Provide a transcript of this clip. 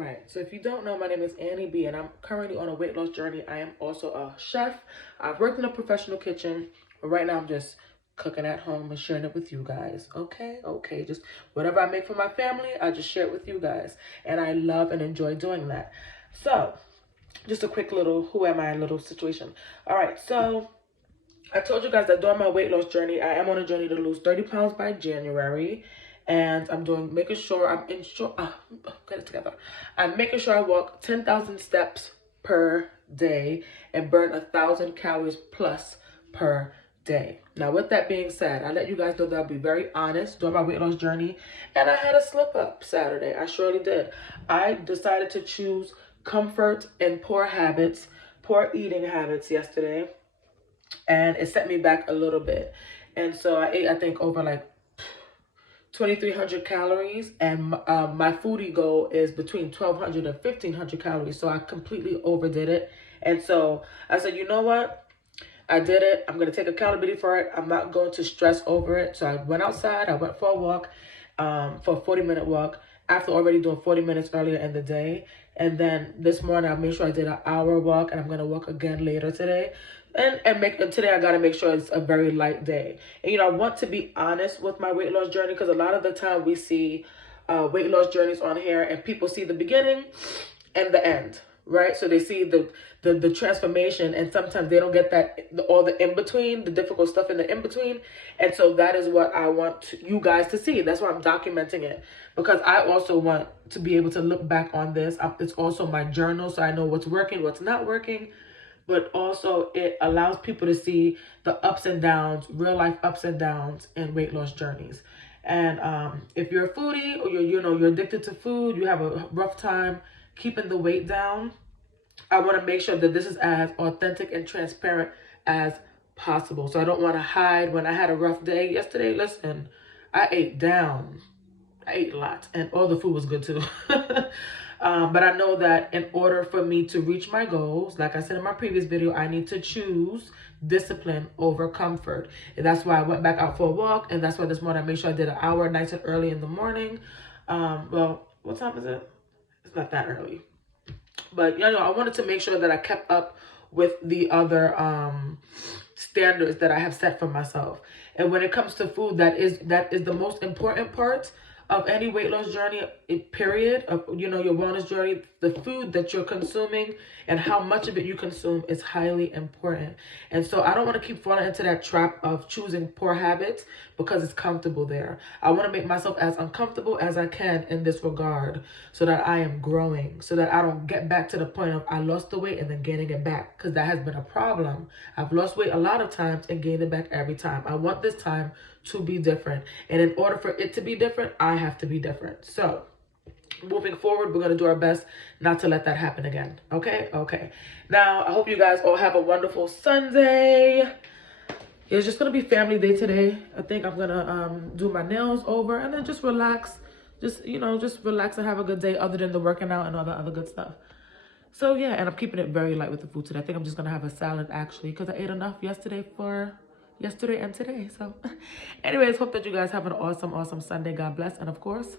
right, so if you don't know, my name is Annie B, and I'm currently on a weight loss journey. I am also a chef. I've worked in a professional kitchen, but right now I'm just cooking at home and sharing it with you guys. Okay, just whatever I make for my family, I just share it with you guys, and I love and enjoy doing that. So, just a quick little who am I little situation. All right, so I told you guys that during my weight loss journey, I am on a journey to lose 30 pounds by January. And I'm making sure get it together. I'm making sure I walk 10,000 steps per day and burn 1,000 calories plus per day. Now, with that being said, I let you guys know that I'll be very honest during my weight loss journey. And I had a slip up Saturday. I surely did. I decided to choose comfort and poor eating habits yesterday. And it set me back a little bit. And so I ate, I think, over like 2,300 calories, and my foodie goal is between 1,200 and 1,500 calories. So I completely overdid it. And so I said, you know what? I did it. I'm going to take accountability for it. I'm not going to stress over it. So I went outside. I went for a walk, for a 40-minute walk, after already doing 40 minutes earlier in the day. And then this morning, I made sure I did an hour walk, and I'm going to walk again later today. And today I got to make sure it's a very light day. And, you know, I want to be honest with my weight loss journey, because a lot of the time we see weight loss journeys on here, and people see the beginning and the end, right? So they see the transformation, and sometimes they don't get all the in-between, the difficult stuff in the in-between. And so that is what I want you guys to see. That's why I'm documenting it, because I also want to be able to look back on this. It's also my journal, so I know what's working, what's not working. But also it allows people to see the ups and downs, real life ups and downs in weight loss journeys. And if you're a foodie, or you're addicted to food, you have a rough time keeping the weight down, I want to make sure that this is as authentic and transparent as possible. So I don't want to hide. When I had a rough day yesterday, listen, I ate down. I ate a lot, and all the food was good too. But I know that in order for me to reach my goals, like I said in my previous video, I need to choose discipline over comfort. And that's why I went back out for a walk. And that's why this morning I made sure I did an hour nice and early in the morning. Well, what time is it? It's not that early. But, you know, I wanted to make sure that I kept up with the other standards that I have set for myself. And when it comes to food, that is the most important part of any weight loss journey, period, of, you know, your wellness journey. The food that you're consuming and how much of it you consume is highly important. And so I don't want to keep falling into that trap of choosing poor habits because it's comfortable there. I want to make myself as uncomfortable as I can in this regard, so that I am growing, so that I don't get back to the point of I lost the weight and then gaining it back, because that has been a problem. I've lost weight a lot of times and gained it back every time. I want this time to be different. And in order for it to be different, I have to be different. So moving forward, we're going to do our best not to let that happen again. Okay. Now, I hope you guys all have a wonderful Sunday. It's just going to be family day today. I think I'm going to do my nails over and then just relax. Just relax and have a good day, other than the working out and all the other good stuff. So yeah, and I'm keeping it very light with the food today. I think I'm just going to have a salad actually, because I ate enough yesterday and today. So anyways, hope that you guys have an awesome Sunday. God bless. And of course,